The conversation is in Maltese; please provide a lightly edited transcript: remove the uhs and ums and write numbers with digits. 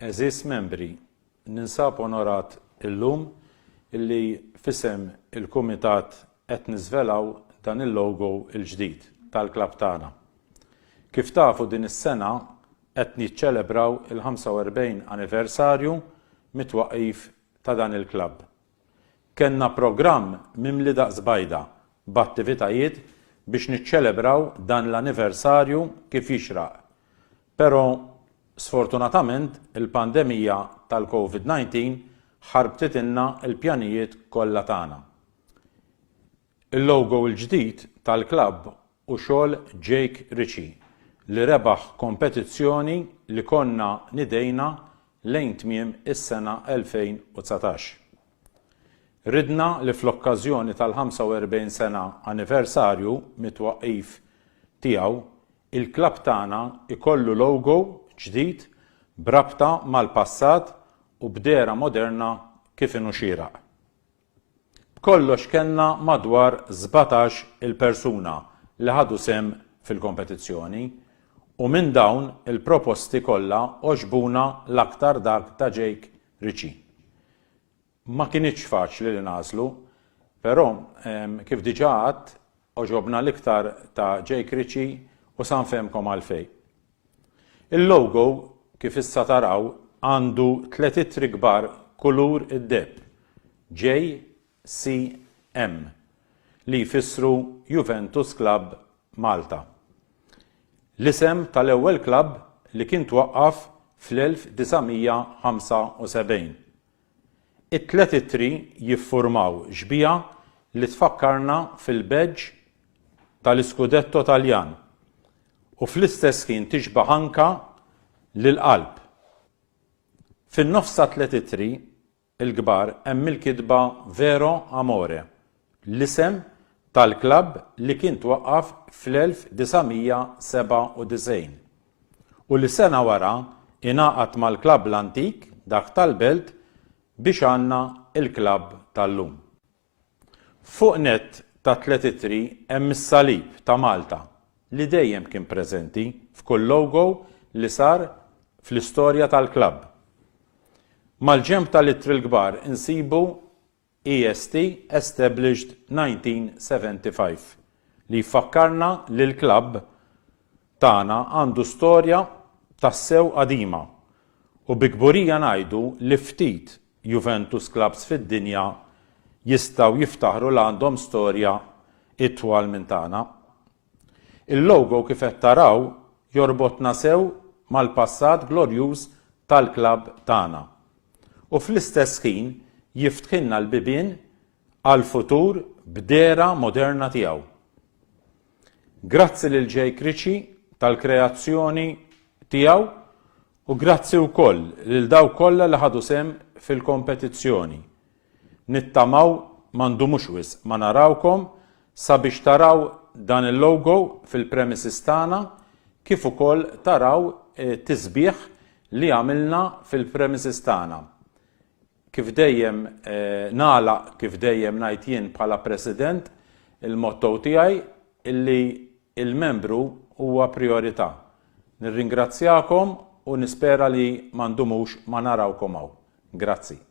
Eżis membri, ninsab onorat illum illi f'isem il-Kumitat qed niżvelaw dan il-logo il-ġdid tal-klabb tagħna. Kif tafu din is-sena qed niċċelebraw il-45 anniversarju mit-twaqqif ta' dan il-klabb. Kenna programm mimli daqs bajda b'attivitajiet biex niċċelebraw dan l-anniversarju kif jixraq. Però sfortunatament il-pandemija tal-COVID-19 ħarbtitilna l-pjanijiet kollha tagħna. Il-logo l-ġdid tal-klabb hu xogħol Jake Ritchie li rebaħ kompetizzjoni li konna nidejna lejn tmiem is-sena 2019. Ridna li fl-okkażjoni tal-45 sena anniversarju mit-twaqqif tiegħu il-klabb tagħna ikollu logo ġdid brabta mal-passat u b'dera moderna kif inhu xieraq. B'kollox kellna madwar 17 il-persuna li ħadu sehem fil-kompetizzjoni u minn dawn il-proposti kollha għoġbuna l-aktar dak ta' Jake Ritchie. Ma kienitx faċli li nagħżlu, però kif diġà għadt oġobna l-iktar ta' Jake Ritchie u sa nfehmkom għalfejn. Il-logo kif issa taraw għandu 3 ittri kbar kulur id-deb JCM li jfissru Juventus Club Malta. L-isem tal-ewwel klabb li kien twaqqaf fl-1975. It-3 ittri jiffurmaw ġbija li tfakkarna fil-beġġ tal-iskudetto Taljan u fl-istess ħin tixbaħ anke lill-qalb. Fin-nofs ta' 3 ittri il-kbar hemm il-kitba Vero Amore, l-isem tal-klabb li kien twaqqaf fl-1997 u li sena wara ingħaqad mal-klabb l-antik dak tal-Belt biex għandna il-klabb tal-lum. Fuq nett ta' 3 ittri hemm is-salib ta' Malta li dejjem kien preżenti f'kull logo li sar fl-istorja tal-klabb. Mal-ġenb tal-ittri l-kbar insibu EST Established 1975 li jfakkarna li l-klabb tagħna għandu storja tassew qadima u bi kburija ngħidu li ftit Juventus Clubs fid-dinja jistgħu jiftaħru li għandhom storja itwal minn tagħna. Il-logo kif qed taraw jorbotna sew mal-passat glorjuż tal-klabb tagħna u fl-istess ħin jiftħilna l-bibien għall-futur b'dera moderna tiegħu. Grazzi lil Jake Ritchie tal-kreazzjoni tiegħu u grazzi wkoll lil dawk kollha li ħadu sehem fil-kompetizzjoni. Nittamaw m'għandhomux wisq ma narawkom sabiex taraw dan il-logo fil-premises tagħna kif ukoll taraw tisbieħ li għamilna fil-premises tagħna. Kif dejjem nagħlaq kif dejjem ngħid jien bħala President il-motto tiegħi illi il-membru huwa prijorità. Nirringrazzjakom u nispera li m'għandhomux ma narawkom hawn. Grazzi.